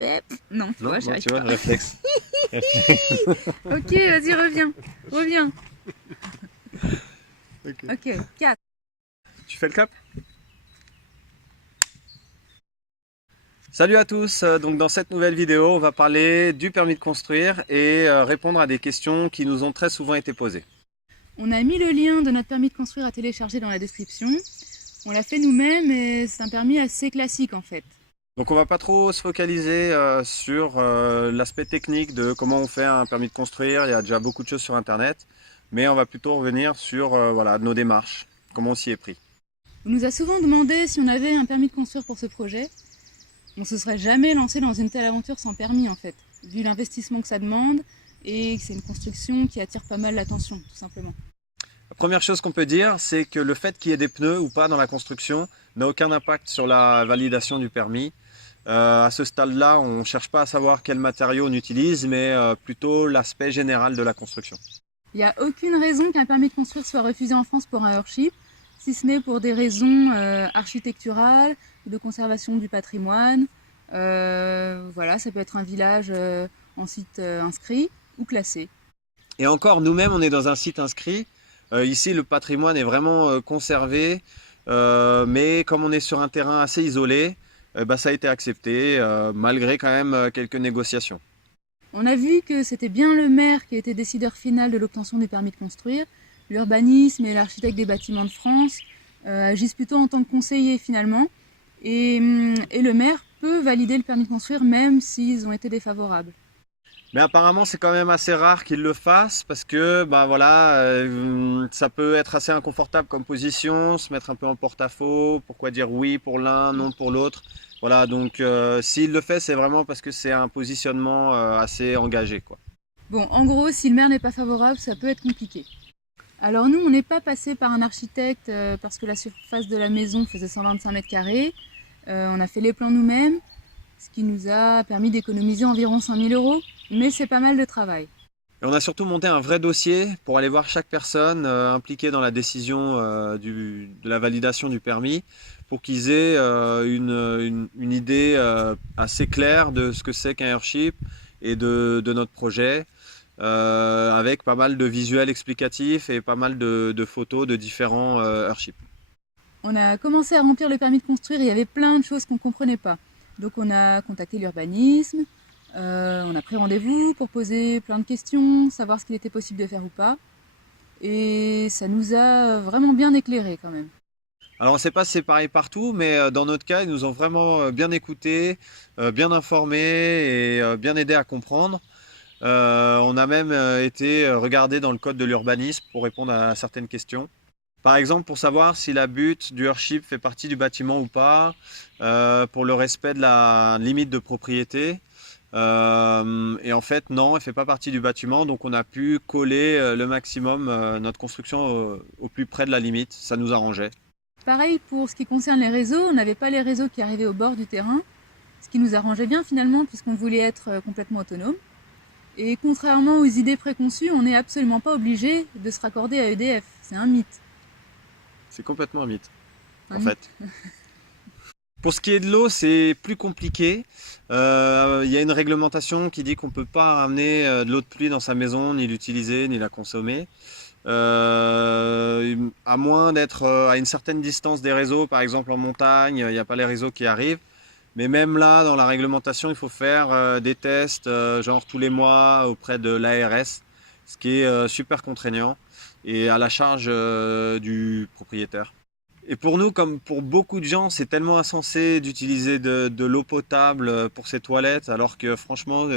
Non, tu Non, vois, j'y non, arrive tu vois, pas. réflexe. Ok, vas-y, reviens. Reviens. Ok. Ok, 4. Tu fais le cap? Salut à tous, donc dans cette nouvelle vidéo, on va parler du permis de construire et répondre à des questions qui nous ont très souvent été posées. On a mis le lien de notre permis de construire à télécharger dans la description. On l'a fait nous-mêmes et c'est un permis assez classique en fait. Donc on va pas trop se focaliser sur l'aspect technique de comment on fait un permis de construire, il y a déjà beaucoup de choses sur internet, mais on va plutôt revenir sur voilà, nos démarches, comment on s'y est pris. On nous a souvent demandé si on avait un permis de construire pour ce projet. On se serait jamais lancé dans une telle aventure sans permis en fait, vu l'investissement que ça demande et que c'est une construction qui attire pas mal l'attention, tout simplement. La première chose qu'on peut dire, c'est que le fait qu'il y ait des pneus ou pas dans la construction n'a aucun impact sur la validation du permis. À ce stade-là, on ne cherche pas à savoir quel matériau on utilise, mais plutôt l'aspect général de la construction. Il n'y a aucune raison qu'un permis de construire soit refusé en France pour un Earthship, si ce n'est pour des raisons architecturales, de conservation du patrimoine. Voilà, ça peut être un village en site inscrit ou classé. Et encore, nous-mêmes, on est dans un site inscrit. Ici, le patrimoine est vraiment conservé, mais comme on est sur un terrain assez isolé, bah, ça a été accepté, malgré quand même quelques négociations. On a vu que c'était bien le maire qui était décideur final de l'obtention du permis de construire. L'urbanisme et l'architecte des bâtiments de France agissent plutôt en tant que conseiller finalement. Et le maire peut valider le permis de construire même s'ils ont été défavorables. Mais apparemment, c'est quand même assez rare qu'ils le fassent parce que bah voilà, ça peut être assez inconfortable comme position, se mettre un peu en porte-à-faux. Pourquoi dire oui pour l'un, non pour l'autre? Voilà, donc s'il le fait, c'est vraiment parce que c'est un positionnement assez engagé, quoi. Bon, en gros, si le maire n'est pas favorable, ça peut être compliqué. Alors nous, on n'est pas passé par un architecte parce que la surface de la maison faisait 125 mètres carrés. On a fait les plans nous-mêmes, ce qui nous a permis d'économiser environ 5 000 euros, mais c'est pas mal de travail. Et on a surtout monté un vrai dossier pour aller voir chaque personne impliquée dans la décision de la validation du permis pour qu'ils aient une idée assez claire de ce que c'est qu'un airship et de notre projet, avec pas mal de visuels explicatifs et pas mal de photos de différents airships. On a commencé à remplir le permis de construire et il y avait plein de choses qu'on ne comprenait pas. Donc on a contacté l'urbanisme, on a pris rendez-vous pour poser plein de questions, savoir ce qu'il était possible de faire ou pas. Et ça nous a vraiment bien éclairé quand même. Alors on ne sait pas si c'est pareil partout, mais dans notre cas, ils nous ont vraiment bien écoutés, bien informés et bien aidés à comprendre. On a même été regarder dans le code de l'urbanisme pour répondre à certaines questions. Par exemple, pour savoir si la butte du Earthship fait partie du bâtiment ou pas, pour le respect de la limite de propriété. Et en fait, non, elle ne fait pas partie du bâtiment, donc on a pu coller le maximum notre construction au plus près de la limite. Ça nous arrangeait. Pareil pour ce qui concerne les réseaux, on n'avait pas les réseaux qui arrivaient au bord du terrain, ce qui nous arrangeait bien finalement puisqu'on voulait être complètement autonome. Et contrairement aux idées préconçues, on n'est absolument pas obligé de se raccorder à EDF. C'est un mythe. C'est complètement un mythe, Un en mythe. fait. Pour ce qui est de l'eau, c'est plus compliqué. Il y a une réglementation qui dit qu'on ne peut pas ramener de l'eau de pluie dans sa maison, ni l'utiliser, ni la consommer. À moins d'être à une certaine distance des réseaux, par exemple en montagne, il n'y a pas les réseaux qui arrivent. Mais même là, dans la réglementation, il faut faire des tests, genre tous les mois auprès de l'ARS, ce qui est super contraignant et à la charge du propriétaire. Et pour nous, comme pour beaucoup de gens, c'est tellement insensé d'utiliser de l'eau potable pour ses toilettes, alors que franchement,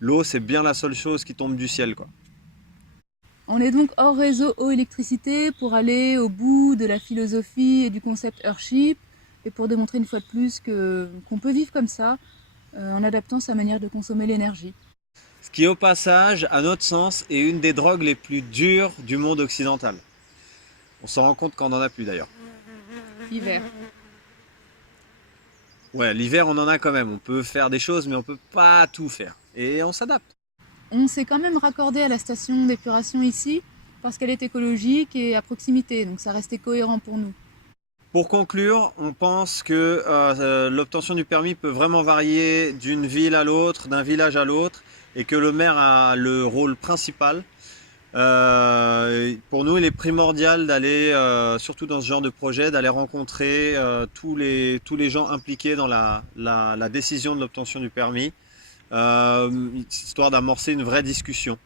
l'eau, c'est bien la seule chose qui tombe du ciel, quoi. On est donc hors réseau eau-électricité pour aller au bout de la philosophie et du concept Earthship et pour démontrer une fois de plus qu'on peut vivre comme ça en adaptant sa manière de consommer l'énergie. Ce qui, au passage, à notre sens, est une des drogues les plus dures du monde occidental. On s'en rend compte quand on n'en a plus d'ailleurs. Hiver. Ouais, l'hiver, on en a quand même. On peut faire des choses, mais on peut pas tout faire. Et on s'adapte. On s'est quand même raccordé à la station d'épuration ici parce qu'elle est écologique et à proximité, donc ça restait cohérent pour nous. Pour conclure, on pense que l'obtention du permis peut vraiment varier d'une ville à l'autre, d'un village à l'autre, et que le maire a le rôle principal. Pour nous, il est primordial d'aller, surtout dans ce genre de projet, d'aller rencontrer tous les gens impliqués dans la décision de l'obtention du permis, histoire d'amorcer une vraie discussion.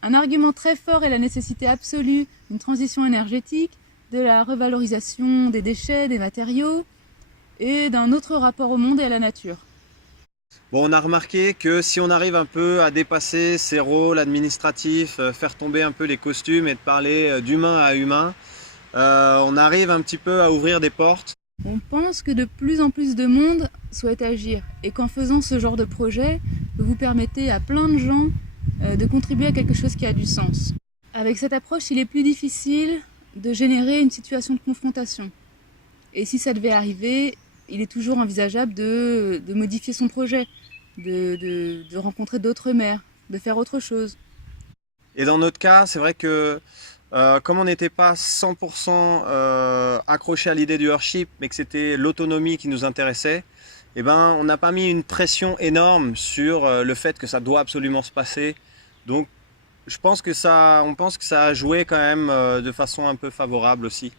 Un argument très fort est la nécessité absolue d'une transition énergétique, de la revalorisation des déchets, des matériaux et d'un autre rapport au monde et à la nature. Bon, on a remarqué que si on arrive un peu à dépasser ces rôles administratifs, faire tomber un peu les costumes et de parler d'humain à humain, on arrive un petit peu à ouvrir des portes. On pense que de plus en plus de monde souhaite agir et qu'en faisant ce genre de projet, vous permettez à plein de gens de contribuer à quelque chose qui a du sens. Avec cette approche, il est plus difficile de générer une situation de confrontation. Et si ça devait arriver, il est toujours envisageable de modifier son projet, de rencontrer d'autres maires, de faire autre chose. Et dans notre cas, c'est vrai que comme on n'était pas 100% accroché à l'idée du Earthship, mais que c'était l'autonomie qui nous intéressait, eh ben, on n'a pas mis une pression énorme sur le fait que ça doit absolument se passer. Donc on pense que ça a joué quand même de façon un peu favorable aussi,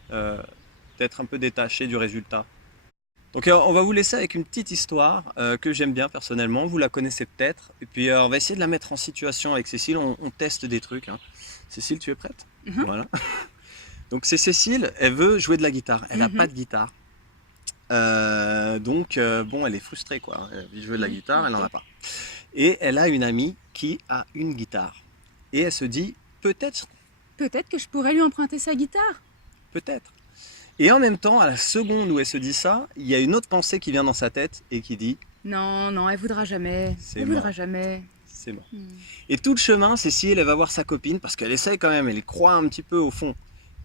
d'être un peu détaché du résultat. Donc on va vous laisser avec une petite histoire que j'aime bien personnellement, vous la connaissez peut-être, et puis on va essayer de la mettre en situation avec Cécile, on teste des trucs. Hein. Cécile, tu es prête? Voilà. Donc c'est Cécile, elle veut jouer de la guitare, elle n'a pas de guitare. Bon, elle est frustrée quoi, elle veut jouer de la guitare, elle n'en a pas. Et elle a une amie qui a une guitare. Et elle se dit, peut-être que je pourrais lui emprunter sa guitare. Peut-être. Et en même temps, à la seconde où elle se dit ça, il y a une autre pensée qui vient dans sa tête et qui dit non, elle voudra jamais. Elle voudra jamais. C'est mort. Et tout le chemin, Cécile, elle va voir sa copine parce qu'elle essaye quand même, elle y croit un petit peu au fond.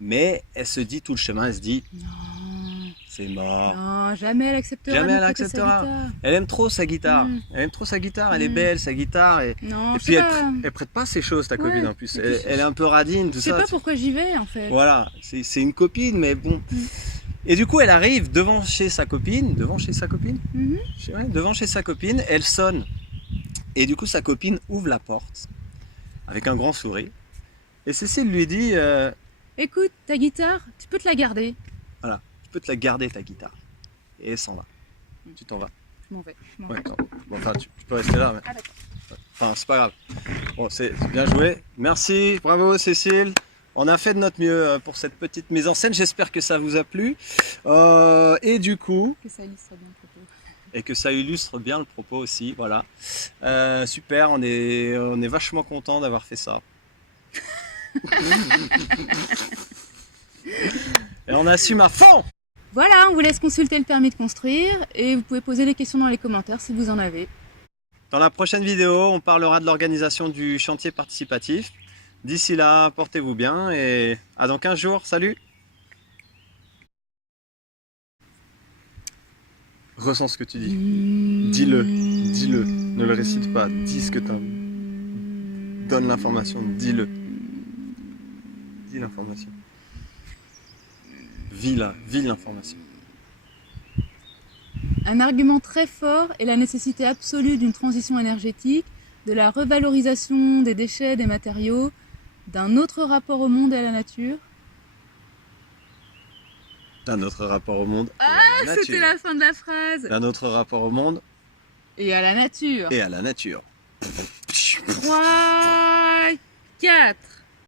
Mais elle se dit tout le chemin, elle se dit non. C'est mort. Non, jamais elle acceptera. Jamais elle acceptera. Elle aime trop sa guitare. Elle aime trop sa guitare. Elle est belle, sa guitare. Et puis elle prête pas ses choses, ta copine en plus. Elle est un peu radine, tout ça. Je sais pas pourquoi j'y vais en fait. Voilà, c'est une copine, mais bon. Et du coup, elle arrive devant chez sa copine. Devant chez sa copine. Devant chez sa copine, elle sonne. Et du coup, sa copine ouvre la porte avec un grand sourire. Et Cécile lui dit écoute, ta guitare, tu peux te la garder. Voilà. Tu peux te la garder ta guitare. Et elle s'en va. Tu t'en vas. Je m'en vais. Bon, enfin, tu peux rester là. Mais... Enfin, c'est pas grave. Bon, c'est bien joué. Merci, bravo Cécile. On a fait de notre mieux pour cette petite mise en scène. J'espère que ça vous a plu. Et du coup... Que ça illustre bien le propos. Et que ça illustre bien le propos aussi. Voilà. Super, on est vachement content d'avoir fait ça. Et on assume à fond. Voilà, on vous laisse consulter le permis de construire et vous pouvez poser des questions dans les commentaires si vous en avez. Dans la prochaine vidéo, on parlera de l'organisation du chantier participatif. D'ici là, portez-vous bien et à dans 15 jours. Salut! Ressens ce que tu dis. Dis-le. Dis-le. Ne le récite pas. Dis ce que tu as. Donne l'information. Dis-le. Dis l'information. Vis l'information. Un argument très fort est la nécessité absolue d'une transition énergétique, de la revalorisation des déchets, des matériaux, d'un autre rapport au monde et à la nature. D'un autre rapport au monde et à la nature. C'était la fin de la phrase. D'un autre rapport au monde et à la nature. Et à la nature. 3, 4.